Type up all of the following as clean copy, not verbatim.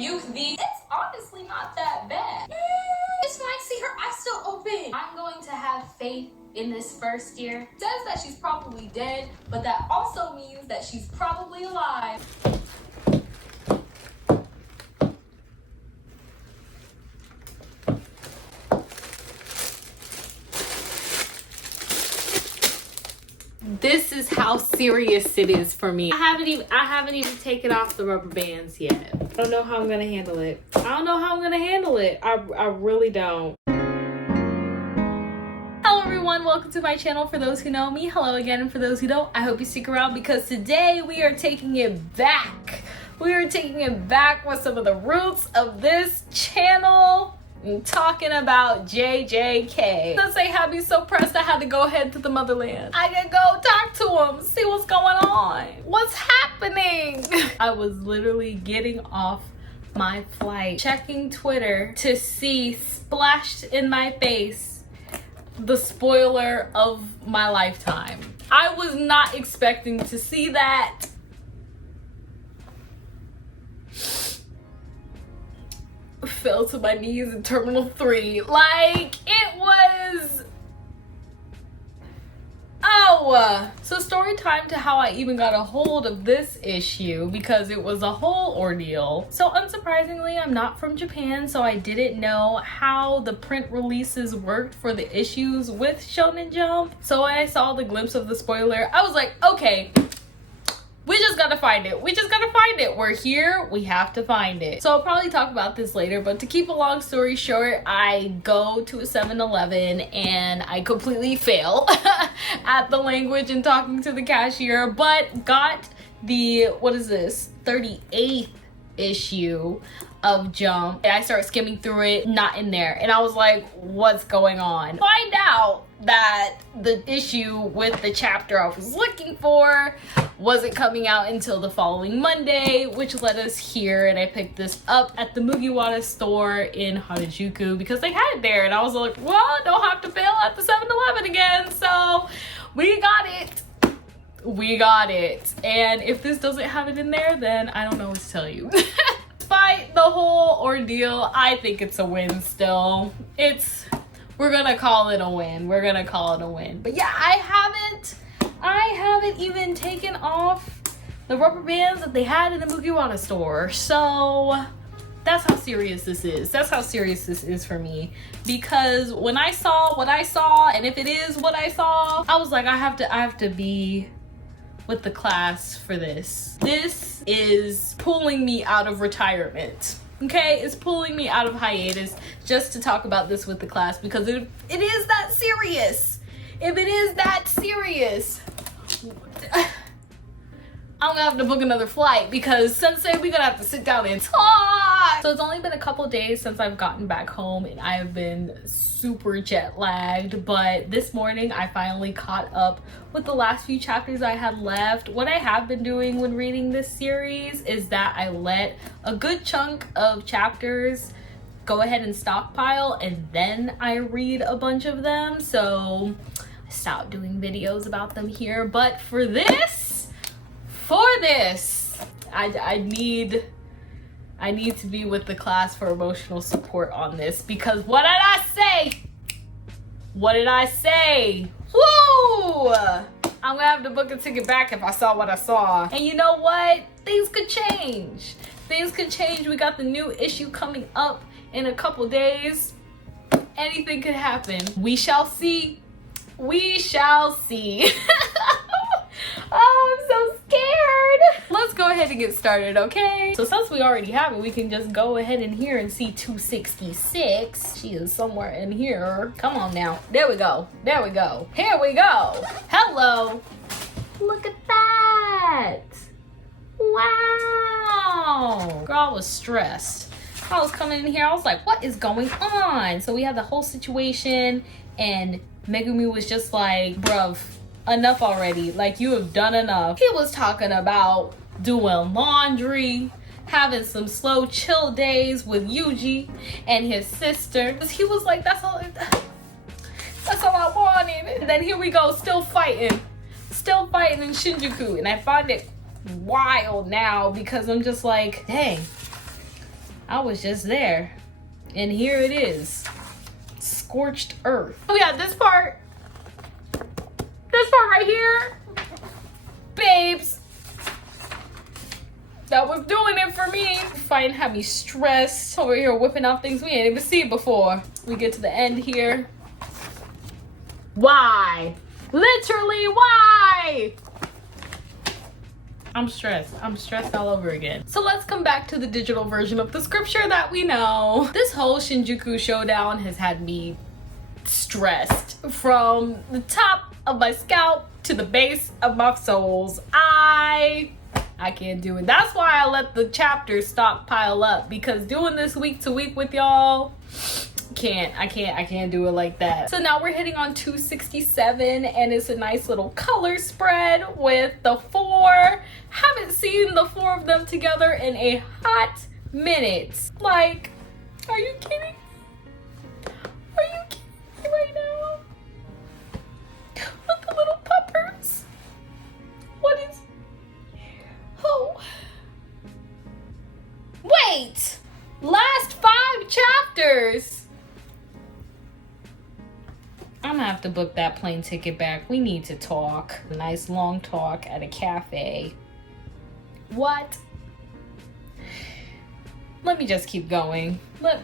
rebuke thee. It's honestly not that bad. It's fine. See, her eyes still open. I'm going to have faith in this first year. It says that she's probably dead, but that also means that she's probably alive. This is how serious it is for me. I haven't even taken off the rubber bands yet. I don't know how I'm gonna handle it. I really don't. Hello everyone, welcome to my channel. For those who know me, hello again, and for those who don't, I hope you stick around because today we are taking it back. We are taking it back with some of the roots of this channel. I'm talking about JJK. Sensei had me so pressed I had to go ahead to the motherland. I could go talk to him, see what's going on. What's happening? I was literally getting off my flight, checking Twitter to see splashed in my face the spoiler of my lifetime. I was not expecting to see that. Fell to my knees in Terminal 3. Like, it was... Oh! So story time to how I even got a hold of this issue because it was a whole ordeal. So unsurprisingly, I'm not from Japan, so I didn't know how the print releases worked for the issues with Shonen Jump. So when I saw the glimpse of the spoiler, I was like, okay, we just gotta find it. We're here, we have to find it. So I'll probably talk about this later, but to keep a long story short, I go to a 7-Eleven and I completely fail at the language and talking to the cashier, but got the, what is this, 38th issue of Jump. And I start skimming through it, not in there. And I was like, what's going on? Find out that the issue with the chapter I was looking for wasn't coming out until the following Monday, which led us here. And I picked this up at the Mugiwara store in Harajuku because they had it there. And I was like, well, I don't have to fail at the 7-Eleven again. So we got it. And if this doesn't have it in there, then I don't know what to tell you. Despite the whole ordeal, I think it's a win still. We're gonna call it a win. But yeah, I haven't even taken off the rubber bands that they had in the Mugiwara store. So that's how serious this is for me. Because when I saw what I saw, and if it is what I saw, I was like, I have to be with the class for this. This is pulling me out of retirement. Okay, it's pulling me out of hiatus just to talk about this with the class because it is that serious. If it is that serious, I'm gonna have to book another flight because Sensei, we're gonna have to sit down and talk. So it's only been a couple days since I've gotten back home and I have been super jet lagged, but this morning I finally caught up with the last few chapters I had left. What I have been doing when reading this series is that I let a good chunk of chapters go ahead and stockpile and then I read a bunch of them. So I stopped doing videos about them here, but for this, I need to be with the class for emotional support on this because what did I say? Woo! I'm gonna have to book a ticket back if I saw what I saw. And you know what? Things could change. We got the new issue coming up in a couple days. Anything could happen. We shall see. Oh, I'm so scared. Let's go ahead and get started, okay? So since we already have it, we can just go ahead in here and see 266. She is somewhere in here. Come on now. There we go. Here we go. Hello. Look at that. Wow. Girl, I was stressed. I was coming in here. I was like, what is going on? So we had the whole situation and Megumi was just like, bruv, enough already. Like, you have done enough. He was talking about doing laundry, having some slow chill days with Yuji and his sister. He was like, that's all I wanted. And then here we go, still fighting in Shinjuku. And I find it wild now because I'm just like, dang, I was just there. And here it is. Scorched earth. Oh yeah, this part. This part right here. Babes. That was doing it for me. Fighting had me stressed. Over here whipping out things we ain't even seen before. We get to the end here. Why? Literally, why? I'm stressed. I'm stressed all over again. So let's come back to the digital version of the scripture that we know. This whole Shinjuku showdown has had me stressed from the top of my scalp to the base of my soles. I can't do it. That's why I let the chapters stockpile up, because doing this week to week with y'all, I can't do it like that. So now we're hitting on 267 and it's a nice little color spread with the 4. Haven't seen the 4 of them together in a hot minute. Like, are you kidding? Are you kidding me right now? With the little puppers. What is... Oh. Wait! Last 5 chapters! I'm gonna have to book that plane ticket back. We need to talk. A nice long talk at a cafe. What? Let me just keep going. Let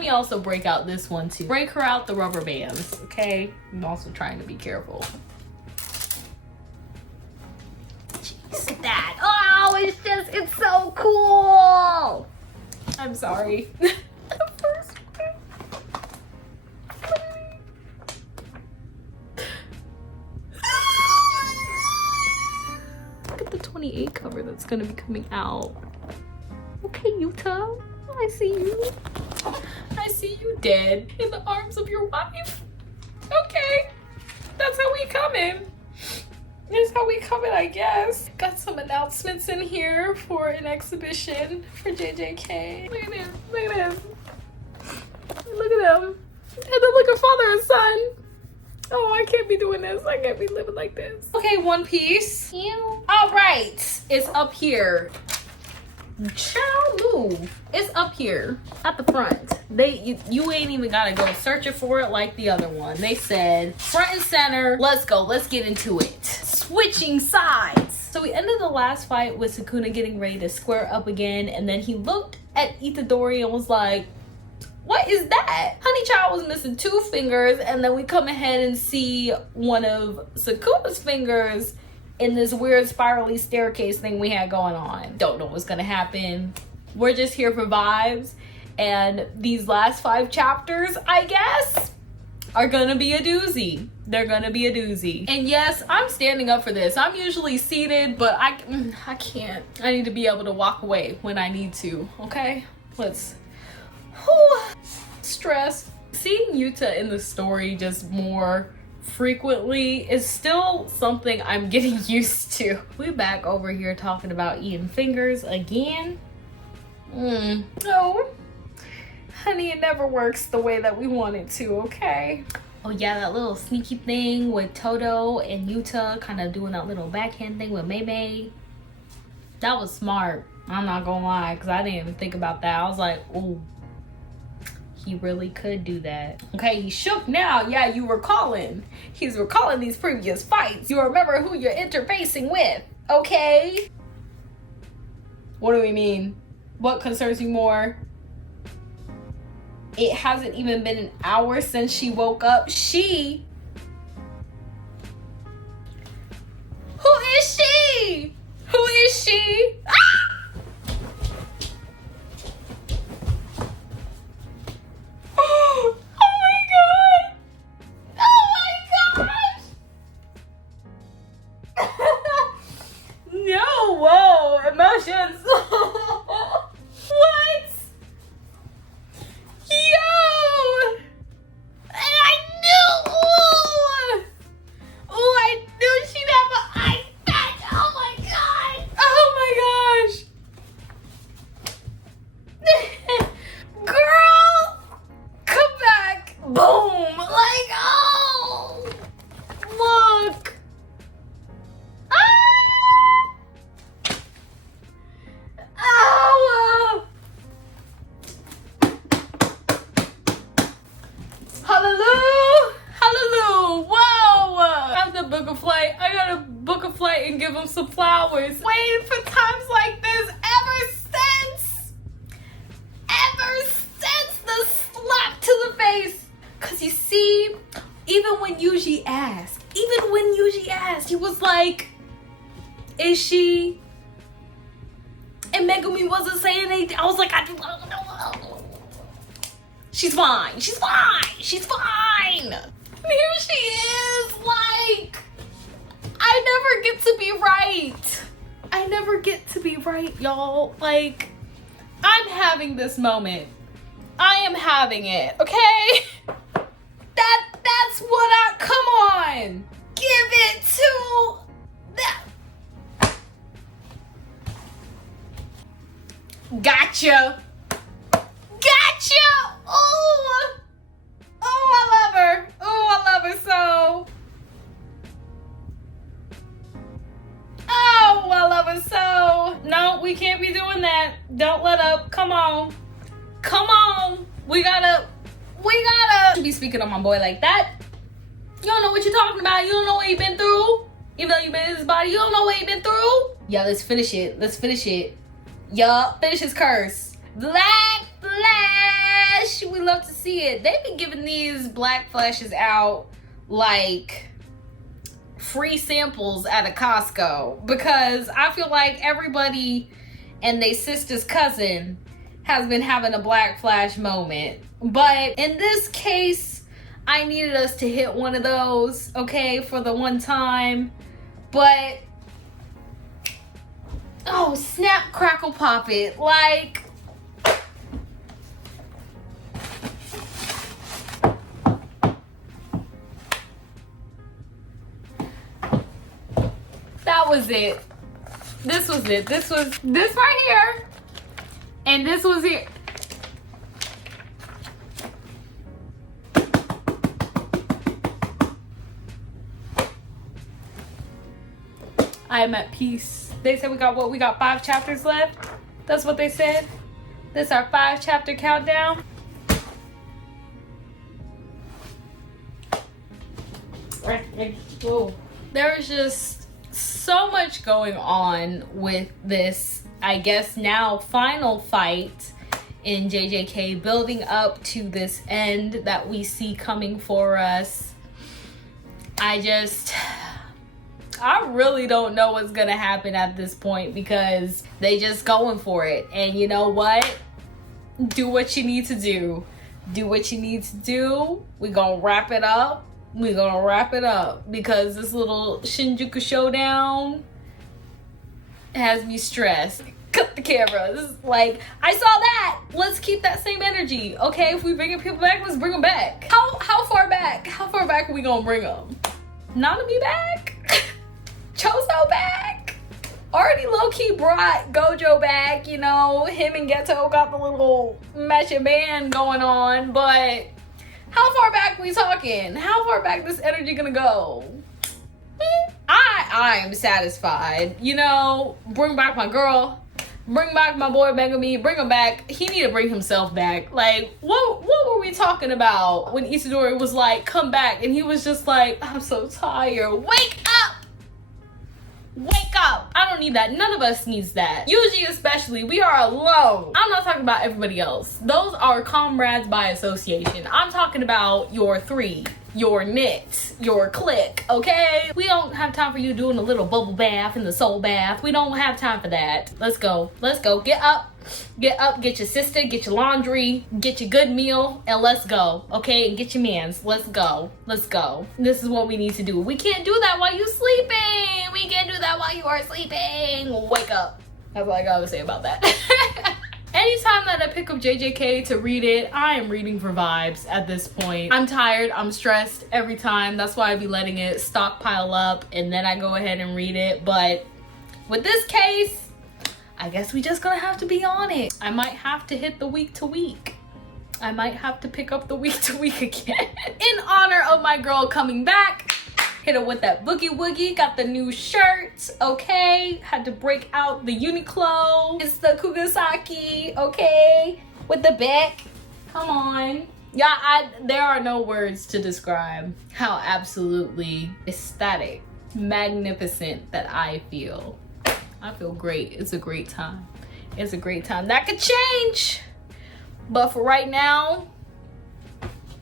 me also break out this one too. Break her out the rubber bands, okay? I'm also trying to be careful. Jeez, that. Oh, it's so cool. I'm sorry. Look at the 28 cover that's gonna be coming out. Okay, Yuta, I see you. I see you dead in the arms of your wife. Okay, that's how we coming. That's how we coming, I guess. Got some announcements in here for an exhibition for JJK. Look at him, look at him. Look at him. And then look at father and son. Oh, I can't be doing this. I can't be living like this. Okay, One Piece. Ew. All right, it's up here. Child, move. It's up here at the front. You ain't even gotta go searching for it like the other one. They said front and center. Let's go. Let's get into it. Switching sides. So we ended the last fight with Sukuna getting ready to square up again, and then he looked at Itadori and was like, "What is that?" Honey Child was missing 2 fingers, and then we come ahead and see one of Sukuna's fingers in this weird spirally staircase thing we had going on. Don't know what's gonna happen. We're just here for vibes. And these last 5 chapters, I guess, are gonna be a doozy. They're gonna be a doozy. And yes, I'm standing up for this. I'm usually seated, but I can't. I need to be able to walk away when I need to, okay? Let's, stress. Seeing Yuta in the story just more frequently is still something I'm getting used to. We back over here talking about eating fingers again. No, honey, it never works the way that we want it to, okay? Oh yeah, that little sneaky thing with Todo and Yuta kind of doing that little backhand thing with Mei Mei. That was smart. I'm not gonna lie, because I didn't even think about that. I was like, oh, he really could do that. Okay, he's shook now. Yeah, you recalling. He's recalling these previous fights. You remember who you're interfacing with, okay? What do we mean? What concerns you more? It hasn't even been an hour since she woke up. Who is she? Who is she? Ah! Emotions. What? Yo! I knew. I knew she'd have an ice patch. Oh my god. Oh my some flowers. Waiting for times like this ever since the slap to the face. Cause you see, even when Yuji asked, he was like, is she? And Megumi wasn't saying anything. I was like, she's fine. And here she is, like, I never get to be right, y'all. Like, I'm having this moment. I am having it, okay? That's what come on. Give it to that. Gotcha. Oh, I love her so. Oh, I love her so. No, we can't be doing that. Don't let up. Come on. We gotta be speaking on my boy like that. You don't know what you're talking about. You don't know what he been through. Even though you been in his body, you don't know what he been through. Yeah, let's finish it. Yup, finish his curse. Black Flash. We love to see it. They've been giving these Black Flashes out like free samples at a Costco, because I feel like everybody and their sister's cousin has been having a Black Flash moment. But in this case, I needed us to hit one of those, okay, for the one time. But, oh, snap, crackle, pop it. Like, that was it. This was it. This right here. And this was here. I am at peace. They said we got 5 chapters left. That's what they said. This is our 5-chapter countdown. Whoa. There is just so much going on with this, I guess now, final fight in JJK, building up to this end that we see coming for us. I really don't know what's gonna happen at this point, because they just going for it. And you know what? Do what you need to do. We gonna wrap it up. Because this little Shinjuku showdown has me stressed. Cut the camera. This is like, I saw that. Let's keep that same energy. Okay, if we bringing people back, let's bring them back. How far back? How far back are we gonna bring them? Nanami back? Choso back? Already low-key brought Gojo back, you know. Him and Geto got the little matching band going on, but how far back we talking? How far back this energy gonna go? I am satisfied. You know, bring back my girl. Bring back my boy Megumi. Bring him back. He need to bring himself back. Like, what were we talking about when Itadori was like, come back? And he was just like, I'm so tired. Wake up! I don't need that. None of us needs that. Yuji especially, we are alone. I'm not talking about everybody else. Those are comrades by association. I'm talking about your 3, your knit, your clique, okay? We don't have time for you doing a little bubble bath and the soul bath. We don't have time for that. Let's go. Get up, get your sister, get your laundry, get your good meal, and let's go, okay? And get your mans. Let's go. This is what we need to do. We can't do that while you sleeping. We can't do that while you are sleeping. Wake up. That's all I gotta say about that. Anytime that I pick up JJK to read it, I am reading for vibes at this point. I'm tired, I'm stressed every time. That's why I be letting it stockpile up and then I go ahead and read it. But with this case, I guess we just gonna have to be on it. I might have to hit the week to week. I might have to pick up the week to week again. In honor of my girl coming back. Hit her with that boogie woogie. Got the new shirt, okay? Had to break out the Uniqlo. It's the Kugasaki, okay? With the back. Come on. Yeah, there are no words to describe how absolutely ecstatic magnificent that I feel. I feel great. It's a great time. It's a great time. That could change. But for right now,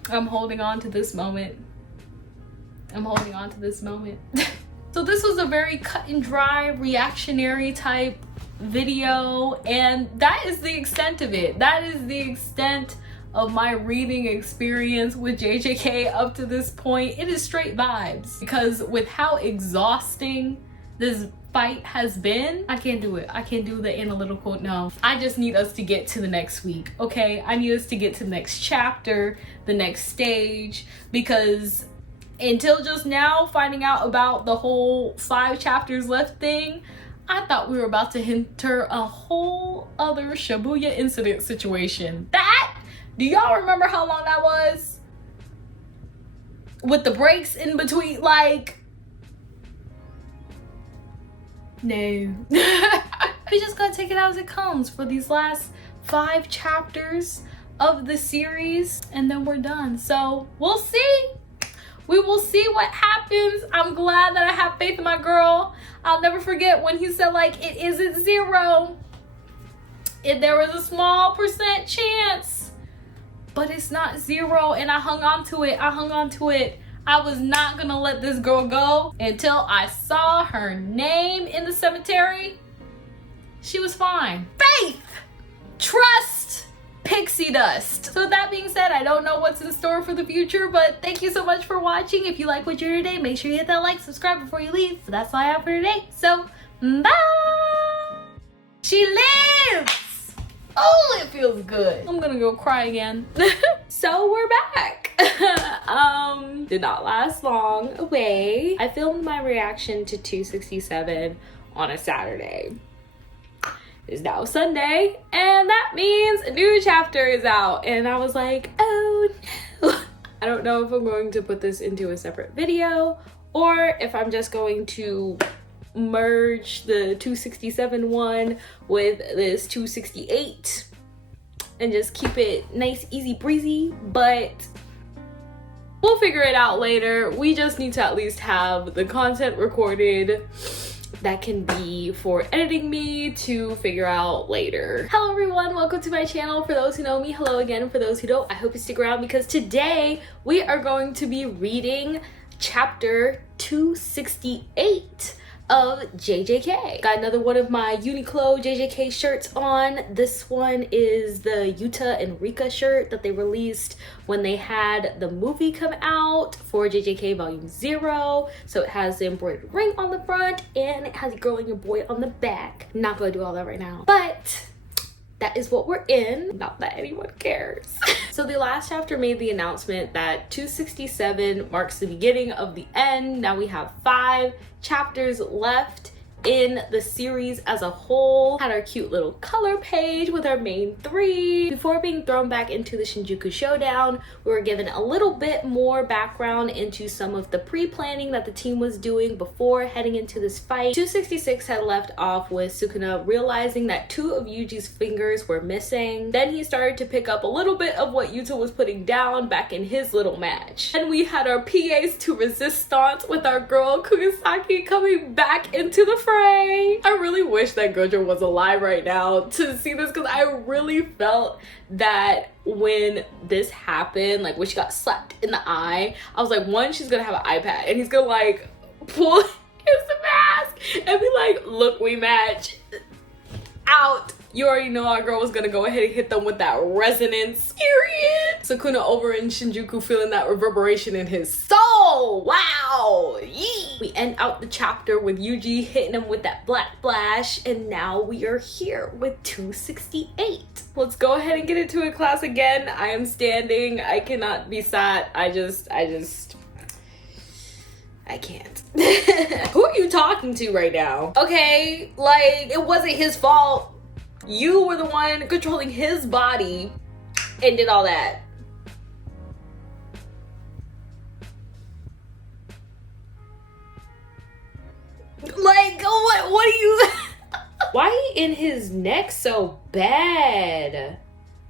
I'm holding on to this moment. I'm holding on to this moment. So this was a very cut and dry, reactionary type video, and that is the extent of it. That is the extent of my reading experience with JJK up to this point. It is straight vibes, because with how exhausting this fight has been, I can't do it. I can't do the analytical. No, I just need us to get to the next week, okay? I need us to get to the next chapter, the next stage, because until just now, finding out about the whole 5 chapters left thing, I thought we were about to enter a whole other Shibuya incident situation. Do y'all remember how long that was? With the breaks in between, like, no. We just gotta take it out as it comes for these last 5 chapters of the series, and then we're done. So we'll see. We will see what happens. I'm glad that I have faith in my girl. I'll never forget when he said, like, it isn't 0. If there was a small % chance, but it's not 0. And I hung on to it. I hung on to it. I was not gonna let this girl go until I saw her name in the cemetery. She was fine. Faith, trust, pixie dust. So with that being said, I don't know what's in store for the future, but thank you so much for watching. If you like what you heard today, make sure you hit that like, subscribe before you leave. So that's all I have for today. So bye. She lives. Oh, it feels good. I'm gonna go cry again. So we're back. Did not last long away. I filmed my reaction to 267 on a Saturday. It's now Sunday, and that means a new chapter is out, and I was like, oh no. I don't know if I'm going to put this into a separate video or if I'm just going to merge the 267 one with this 268 and just keep it nice, easy breezy, but we'll figure it out later. We just need to at least have the content recorded that can be for editing me to figure out later. Hello everyone, welcome to my channel. For those who know me, hello again. For those who don't, I hope you stick around because today we are going to be reading chapter 268 of JJK. Got another one of my Uniqlo JJK shirts on. This one is the Yuta and Rika shirt that they released when they had the movie come out for JJK Volume 0. So it has the embroidered ring on the front and it has a girl and your boy on the back. Not gonna do all that right now, but that is what we're in. Not that anyone cares. So the last chapter made the announcement that 267 marks the beginning of the end. Now we have 5 chapters left in the series as a whole. Had our cute little color page with our main 3. Before being thrown back into the Shinjuku Showdown, we were given a little bit more background into some of the pre-planning that the team was doing before heading into this fight. 266 had left off with Sukuna realizing that 2 of Yuji's fingers were missing. Then he started to pick up a little bit of what Yuta was putting down back in his little match. And we had our PAs to resistance with our girl Kugisaki coming back into the fray. I really wish that Gojo was alive right now to see this, because I really felt that when this happened, like when she got slapped in the eye, I was like, one, she's gonna have an iPad and he's gonna like pull his mask and be like, look, we match. Out. You already know our girl was gonna go ahead and hit them with that resonance. Period. Sukuna over in Shinjuku feeling that reverberation in his soul. Wow. Yee. We end out the chapter with Yuji hitting him with that black flash, and now we are here with 268. Let's go ahead and get into a class again. I am standing. I cannot be sat. I can't. Who are you talking to right now? Okay, like, it wasn't his fault. You were the one controlling his body and did all that. Like, what are you? Why in his neck so bad?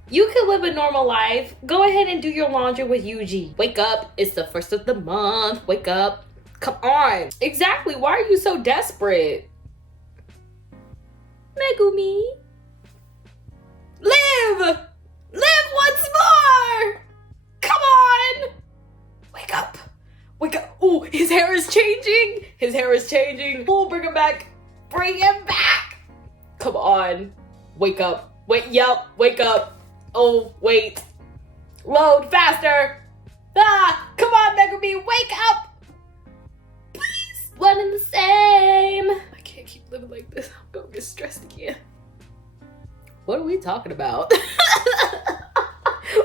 You could live a normal life. Go ahead and do your laundry with Yuji. Wake up, it's the 1st of the month. Wake up. Come on. Exactly. Why are you so desperate? Megumi. Live! Live once more! Come on! Wake up. Wake up. Oh, his hair is changing. His hair is changing. Oh, bring him back. Bring him back. Come on. Wake up. Wait, yep. Wake up. Oh, wait. Load faster. Ah, come on, Megumi. Wake up. Please. One and the same. I can't keep living like this. I'm gonna get stressed again. What are we talking about?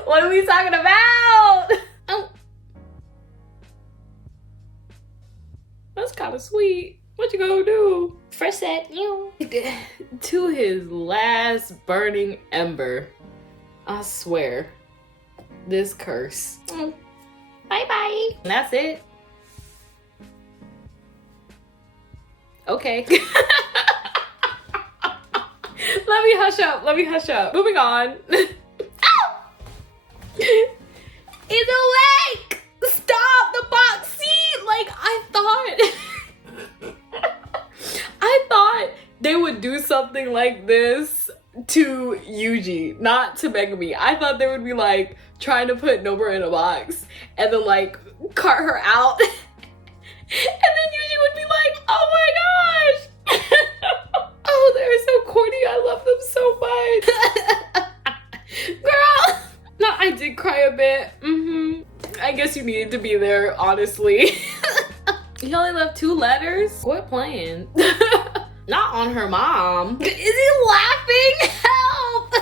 What are we talking about? Oh. That's kind of sweet. What you gonna do? Fresh set, you. To his last burning ember. I swear. This curse. Bye-bye. That's it. Okay. Let me hush up. Let me hush up. Moving on. Ow! He's awake! Stop the box seat! Like, I thought they would do something like this to Yuji, not to Megumi. I thought they would be like trying to put Nobara in a box and then like cart her out. And then Yuji would be like, oh my gosh! Oh, they're so corny. I love them so much. Girl! No, I did cry a bit. I guess you needed to be there, honestly. He only left 2 letters? Quit playing. Not on her mom. Is he laughing? Help!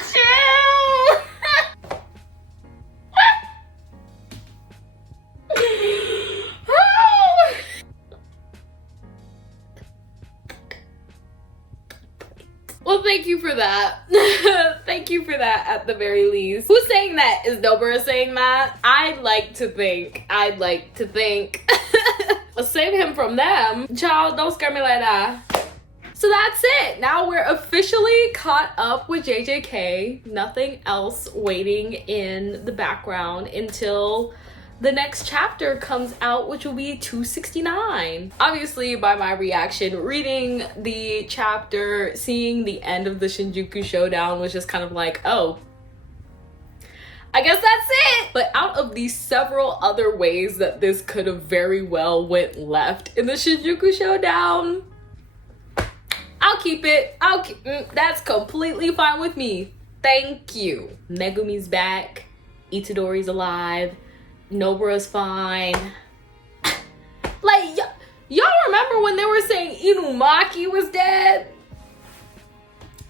Chill! Well, thank you for that. Thank you for that at the very least. Who's saying that? Is Nobara saying that? I'd like to think. Let's save him from them. Child, don't scare me like that. So that's it. Now we're officially caught up with JJK. Nothing else waiting in the background until the next chapter comes out, which will be 269. Obviously, by my reaction, reading the chapter, seeing the end of the Shinjuku showdown was just kind of like, oh, I guess that's it. But out of the several other ways that this could have very well went left in the Shinjuku showdown, I'll keep it. That's completely fine with me. Thank you. Megumi's back. Itadori's alive. Nobara's fine. Like, y'all remember when they were saying Inumaki was dead?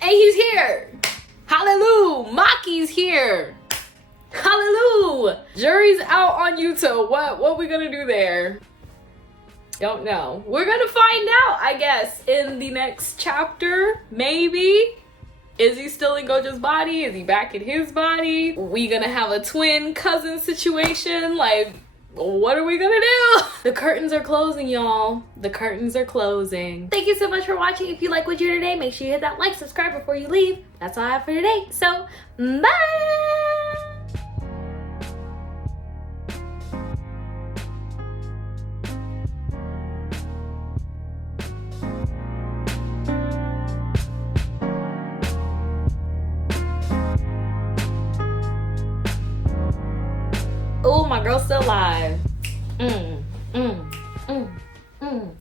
And he's here. Hallelujah. Maki's here. Hallelujah. Jury's out on Yuta. What we gonna do there? Don't know. We're gonna find out, I guess, in the next chapter. Maybe. Is he still in Gojo's body? Is he back in his body? We gonna have a twin cousin situation? Like, what are we gonna do? The curtains are closing, y'all. The curtains are closing. Thank you so much for watching. If you like what you heard today, make sure you hit that like, subscribe before you leave. That's all I have for today. So, bye! Oh, my girl's still alive.